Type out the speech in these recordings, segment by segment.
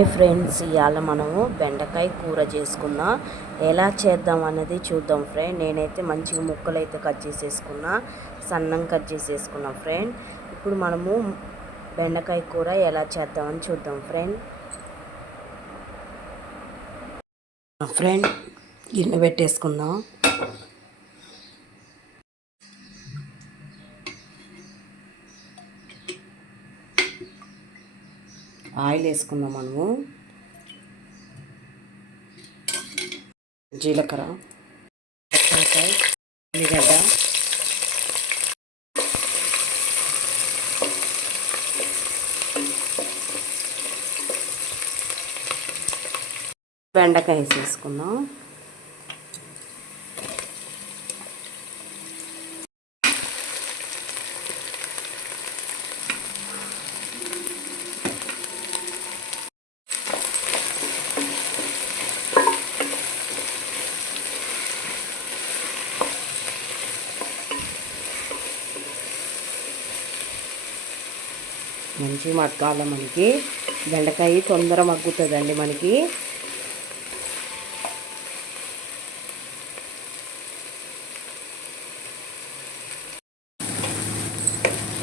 Hi friends ఇవాళ మనము బెండకాయ కూర చేసుకుందాం ఎలా చేద్దాం అనేది చూద్దాం ఫ్రెండ్. నేనైతే మంచిగా ముక్కలు అయితే కట్ చేసేసుకున్నా సన్నం కట్ చేసేసుకున్నా ఫ్రెండ్. ఇప్పుడు మనము బెండకాయ కూర ఎలా చేద్దామని చూద్దాం ఫ్రెండ్. ఫ్రెండ్ గిన్నె పెట్టేసుకుందాం. ఆయిల్ వేసుకుందాం మనము. జీలకర్ర ఉల్లిగడ్డ. బెండకాయ వేసేసుకుందాం. మంచి మగ్గాల మనకి. బెండకాయ తొందర మగ్గుతుందండి మనకి.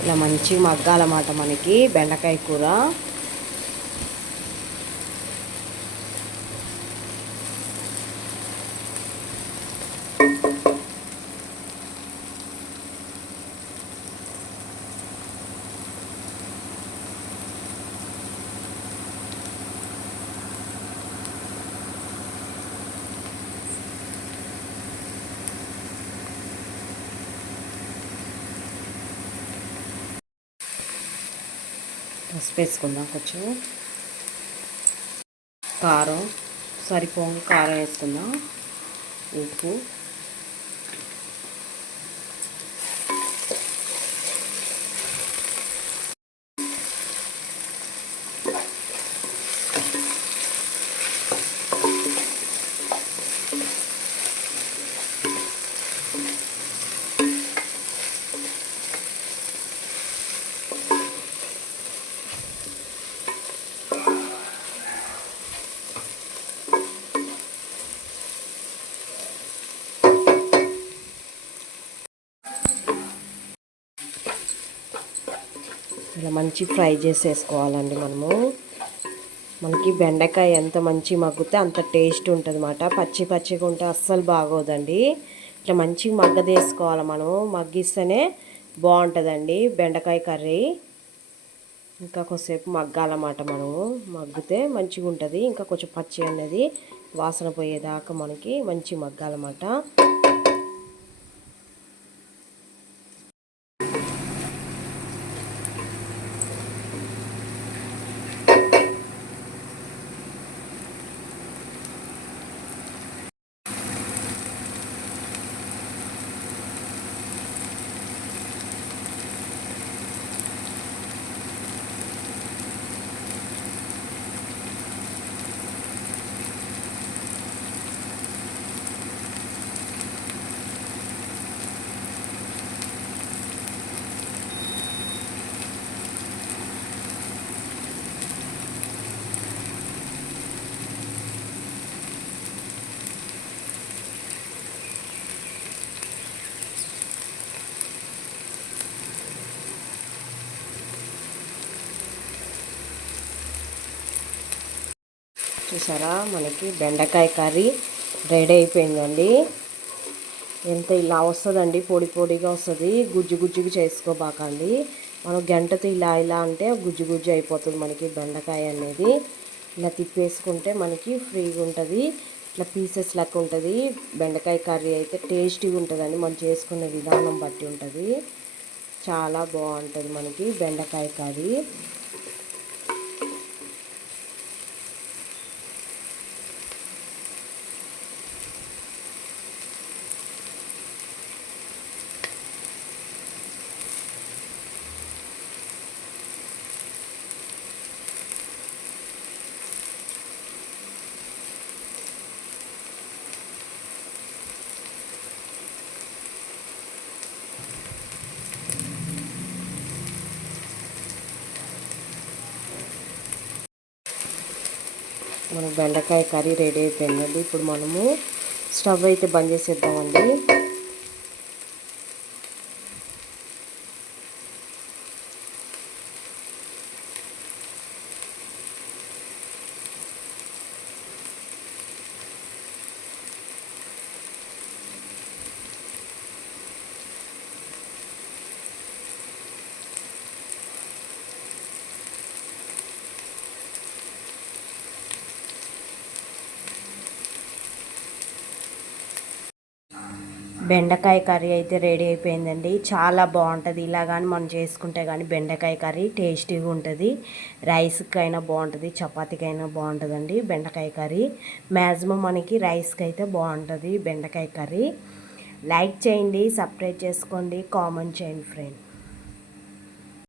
ఇలా మంచి మగ్గాలన్నమాట మనకి బెండకాయ కూర. పసుపు వేసుకుందాం కొంచెం. కారం సరిపోగా కారం వేసుకుందాం. ఉప్పు. ఇలా మంచి ఫ్రై చేసేసుకోవాలండి మనము. మనకి బెండకాయ ఎంత మంచి మగ్గితే అంత టేస్ట్ ఉంటుంది అన్నమాట పచ్చి పచ్చిగా ఉంటే అస్సలు బాగోదండి. ఇట్లా మంచిగా మగ్గదేసుకోవాలి మనము. మగ్గిస్తేనే బాగుంటుందండి బెండకాయ కర్రీ. ఇంకా కొద్దిసేపు మగ్గాలన్నమాట మనము. మగ్గితే మంచిగా ఉంటుంది ఇంకా కొంచెం పచ్చి అనేది వాసన పోయేదాకా మనకి మంచి మగ్గాలన్నమాట. చూసారా? మనకి బెండకాయ కర్రీ రెడీ అయిపోయిందండి. ఎంత ఇలా వస్తుందండి? పొడి పొడిగా వస్తుంది. గుజ్జు గుజ్జుగా చేసుకోబాకండి. మనం గంటతో ఇలా ఇలా అంటే గుజ్జు గుజ్జు అయిపోతుంది మనకి బెండకాయ అనేది. ఇలా తిప్పేసుకుంటే మనకి ఫ్రీగా ఉంటుంది. ఇట్లా పీసెస్ లెక్క ఉంటుంది. బెండకాయ కర్రీ అయితే టేస్టీగా ఉంటుందండి. మనం చేసుకునే విధానం బట్టి ఉంటుంది. చాలా బాగుంటుంది మనకి బెండకాయ కర్రీ. మన బెండకాయ కర్రీ రెడీ అయిపోయిందండి. ఇప్పుడు మనము స్టవ్ అయితే బంద్ చేసేద్దామండి. బెండకాయ కర్రీ అయితే రెడీ అయిపోయిందండి. చాలా బాగుంటుంది. ఇలా కానీ మనం చేసుకుంటే కానీ బెండకాయ కర్రీ టేస్టీగా ఉంటుంది. రైస్కి అయినా బాగుంటుంది. చపాతీకైనా బాగుంటుందండి బెండకాయ కర్రీ. మ్యాక్సిమం మనకి రైస్కి అయితే బాగుంటుంది బెండకాయ కర్రీ. లైక్ చేయండి సబ్స్క్రైబ్ చేసుకోండి కామెంట్ చేయండి ఫ్రెండ్.